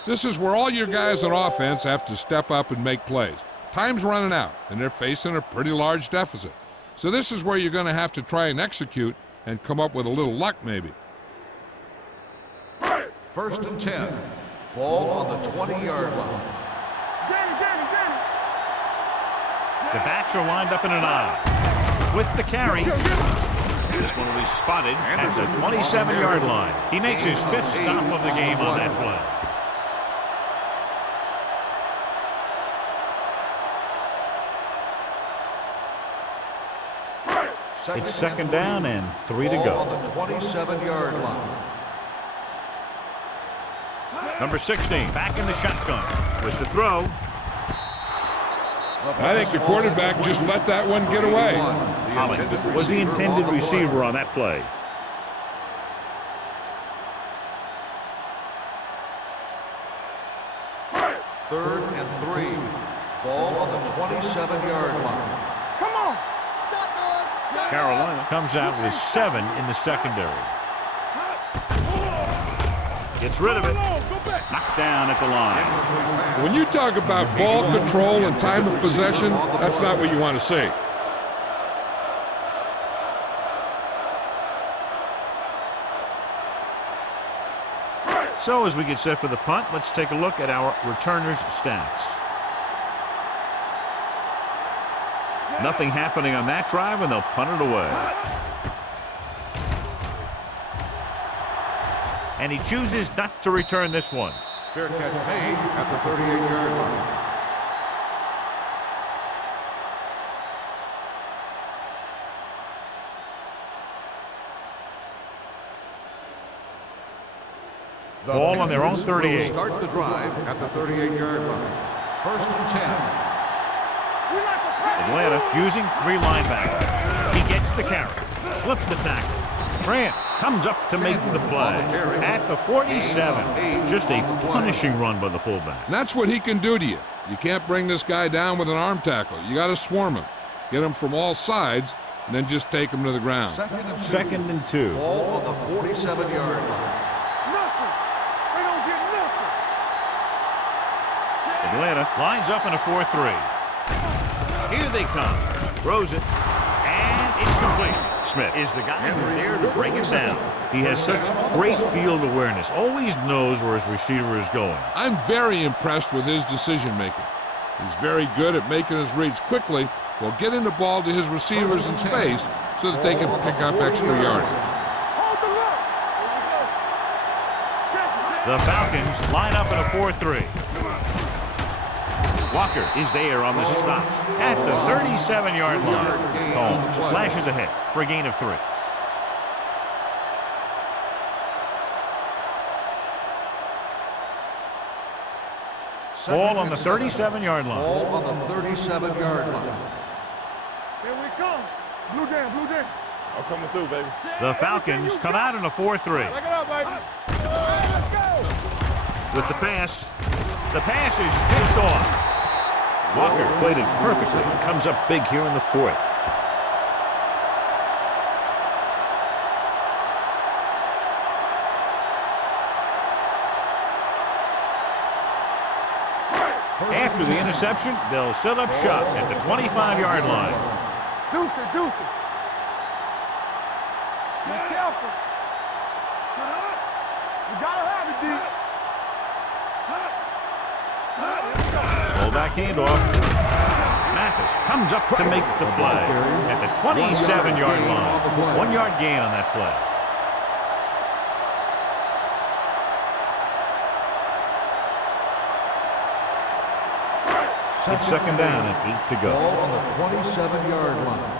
This is where all your guys on offense have to step up and make plays. Time's running out, and they're facing a pretty large deficit. So this is where you're going to have to try and execute and come up with a little luck maybe. First and 10. Ball on the 20-yard line. The backs are lined up in an I. With the carry. This one will be spotted at the 27-yard line. He makes his 5th stop of the game on that play. It's second down and 3 to go. On the 27-yard line. Number 16 back in the shotgun with the throw. I think the quarterback just let that one get away. Holland was the intended receiver on that play. Third and 3. Ball on the 27-yard line. Come on. Carolina comes out with 7 in the secondary. Gets rid of it. Knocked down at the line. When you talk about ball control and time of possession, that's not what you want to see. So as we get set for the punt, let's take a look at our returners' stats. Nothing happening on that drive, and they'll punt it away. And he chooses not to return this one. Fair catch made at the 38-yard line. Ball on their own 38. Start the drive at the 38-yard line. First and 10. Atlanta using 3 linebackers. He gets the carry. Slips the tackle. Grant comes up to make the play at the 47. Just a punishing run by the fullback. And that's what he can do to you. You can't bring this guy down with an arm tackle. You got to swarm him. Get him from all sides, and then just take him to the ground. Second and 2. Ball on the 47-yard line. Atlanta lines up in a 4-3. Here they come. Throws it. And it's complete. Smith is the guy who's there to bring it down. He has such great field awareness. Always knows where his receiver is going. I'm very impressed with his decision making. He's very good at making his reads quickly while getting the ball to his receivers in space so that they can pick up extra yardage. The Falcons line up in a 4-3. Walker is there on the stop at the 37-yard line. Combs slashes ahead for a gain of 3. Ball on the 37-yard line. Ball on the 37-yard line. Here we come. Blue jam, blue jam. I'm coming through, baby. The Falcons come out in a 4-3. Back it up, baby. Let's go. With the pass is picked off. Walker played it perfectly. Comes up big here in the 4th. After the interception, they'll set up shop at the 25-yard line. Deuce it, deuce it. Be careful. You gotta have it, D. Fullback handoff. Mathis comes up to make the play at the 27-yard line. 1-yard gain on that play. It's second down and 8 to go. Ball on the 27-yard line.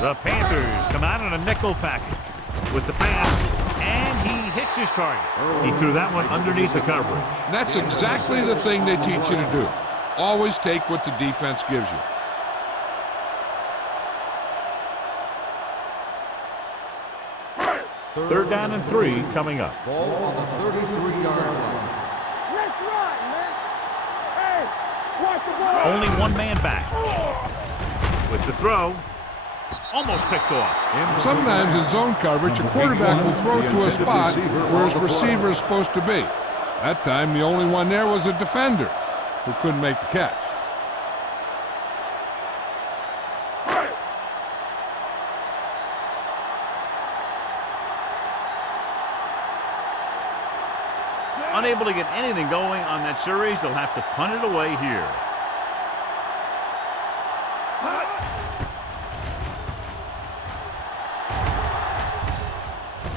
The Panthers come out in a nickel package with the pass, and he hits his target. He threw that one underneath the coverage. And that's exactly the thing they teach you to do. Always take what the defense gives you. Third down and 3 coming up. Ball on the 33-yard line. Let's run, man. Hey, watch the ball. Only one man back. With the throw, almost picked off. Sometimes in zone coverage, a quarterback will throw to a spot where his receiver is supposed to be. That time, the only one there was a defender who couldn't make the catch. Unable to get anything going on that series, they'll have to punt it away here.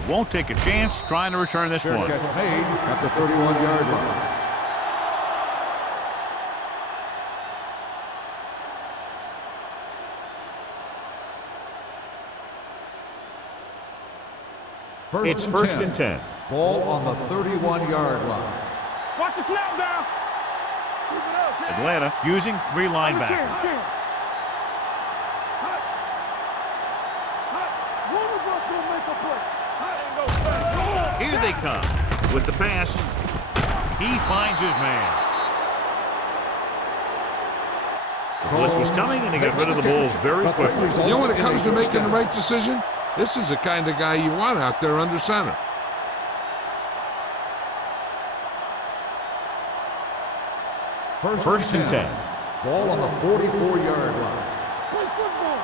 Won't take a chance trying to return this one. Catch made at the 31-yard line. It's first and 10. Ball on the 31-yard line. Watch the snap down. Atlanta using 3 linebackers. One of us will make a play. Here they come. With the pass, he finds his man. The blitz was coming, and he got rid of the ball very quickly. You know, when it comes to making the right decision, this is the kind of guy you want out there under center. First and 10. Ball on the 44-yard line. Play football.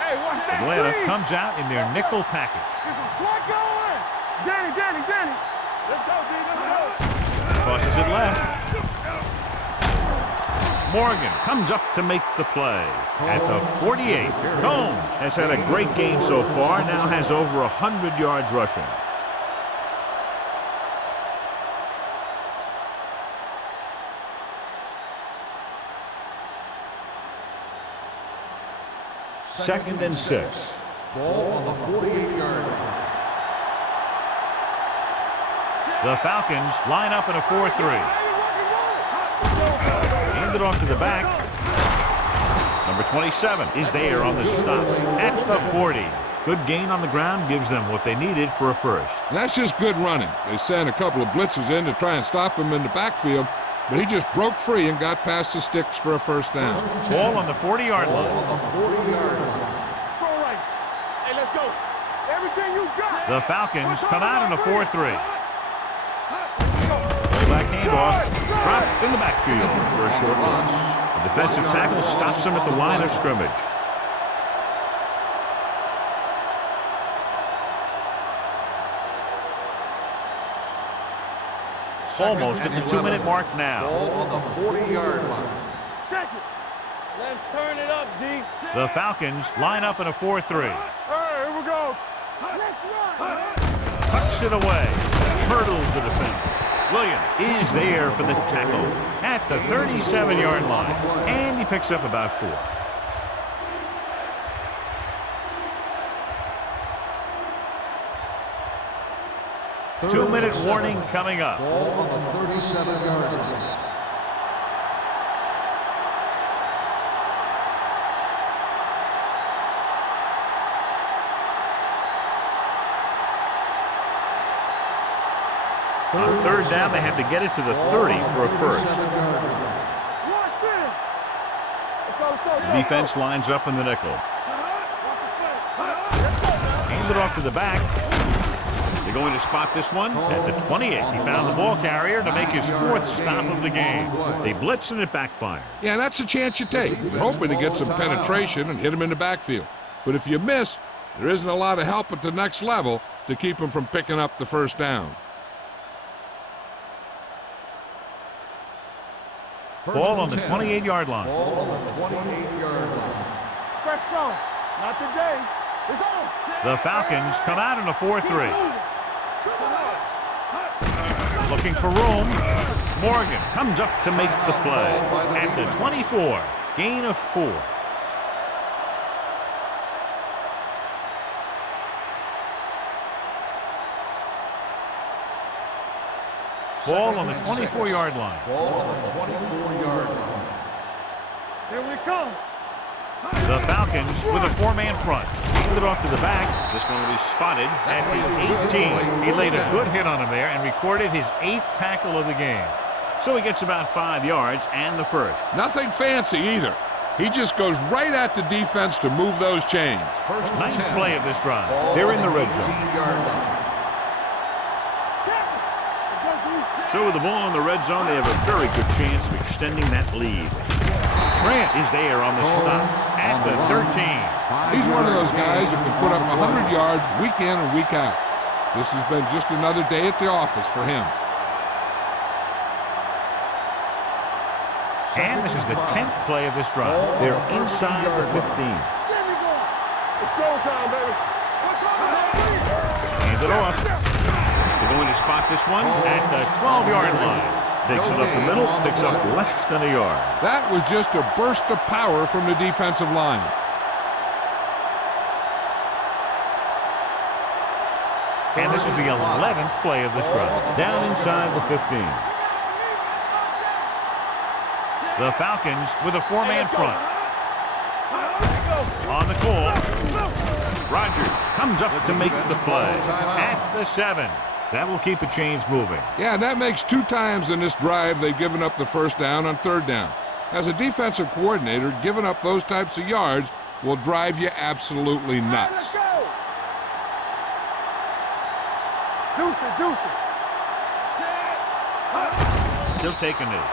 Hey, watch that Atlanta screen. comes out in their nickel package. Get some slack going. Danny. Let's go, D. Let's go. Crosses it left. Morgan comes up to make the play. At the 48, Combs has had a great game so far, now has over 100 yards rushing. Second and 6. Ball on the 48-yard line. The Falcons line up in a 4-3. Hand it off to the back. Number 27 is there on the stop at the 40. Good gain on the ground gives them what they needed for a first. And that's just good running. They sent a couple of blitzes in to try and stop him in the backfield, but he just broke free and got past the sticks for a first down. Ball on the 40-yard line. On the 40-yard line. Throw right. Hey, let's go. Everything you got. The Falcons come out in a 4-3. Back handoff, dropped in the backfield for a short loss. The defensive tackle stops him at the line of scrimmage. Almost at the 2-minute mark now. Ball on the 40-yard line. Check it. Let's turn it up, D. The Falcons line up in a 4-3. All right, here we go. Let's run. Tucks it away. Hurdles the defender. Williams is there for the tackle at the 37-yard line. And he picks up about 4. Two-minute warning coming up. Ball on the 37-yard line. On third down, they have to get it to the 30 for a first. The defense lines up in the nickel. Hand it off to the back. They're going to spot this one at the 28. He found the ball carrier to make his 4th stop of the game. They blitz and it backfired. Yeah, that's a chance you take. You're hoping to get some penetration and hit him in the backfield. But if you miss, there isn't a lot of help at the next level to keep him from picking up the first down. Ball on the 28-yard line. Ball on the 28-yard line. Let's go. Not today. It's on. The Falcons come out in a 4-3. Looking for room. Morgan comes up to make the play. At the 24, gain of 4. Ball on the 24-yard line. Ball on the 24-yard line. Here we come. The Falcons with a 4-man front. Handed off to the back. This one will be spotted at the 18. He laid a good hit on him there and recorded his 8th tackle of the game. So he gets about 5 yards and the first. Nothing fancy either. He just goes right at the defense to move those chains. First and 9th 10. play of this drive. Ball They're in on the red zone. 18-yard line. So with the ball in the red zone, they have a very good chance of extending that lead. Grant is there on the stop at the 13. He's one of those guys who can put up 100 yards week in and week out. This has been just another day at the office for him. And this is the 10th play of this drive. They're inside the 15. It's showtime, baby. Hand it off. They're going to spot this one at the 12-yard line. Takes it up the middle, picks up less than a yard. That was just a burst of power from the defensive line. And this is the 11th play of this drive. Down inside the 15. The Falcons with a four-man front. On the call. Rogers comes up to make the play at the 7. That will keep the chains moving. Yeah, that makes 2 times in this drive they've given up the first down on 3rd down. As a defensive coordinator, giving up those types of yards will drive you absolutely nuts. Deuce it. Still taking it.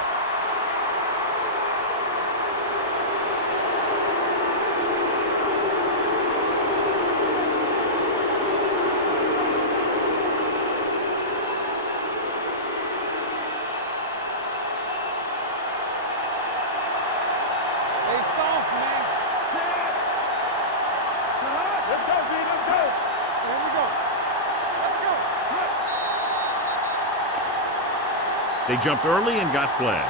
They jumped early and got flagged.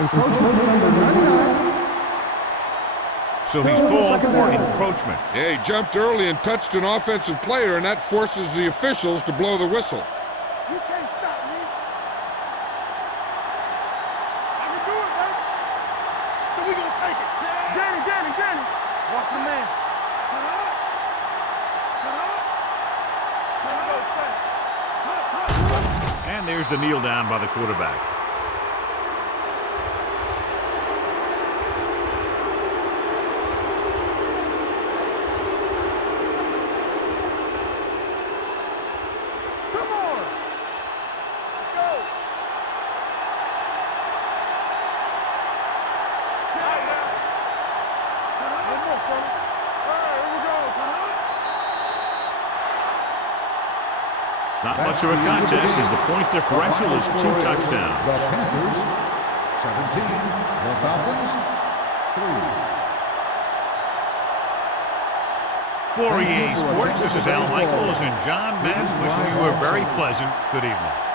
Encroachment number 99. So he's called for encroachment. Yeah, he jumped early and touched an offensive player, and that forces the officials to blow the whistle. You can't stop me. I can do it, baby. So we gonna take it. Danny. Watch your man. And there's the kneel down by the quarterback. Come on. Let's go. One more, fella. All right, here we go. Not much of a contest as the point differential is 2 touchdowns. The Panthers, 17. The Falcons, 3. For EA Sports, this is Al Michaels and John Madden wishing you a very pleasant good evening.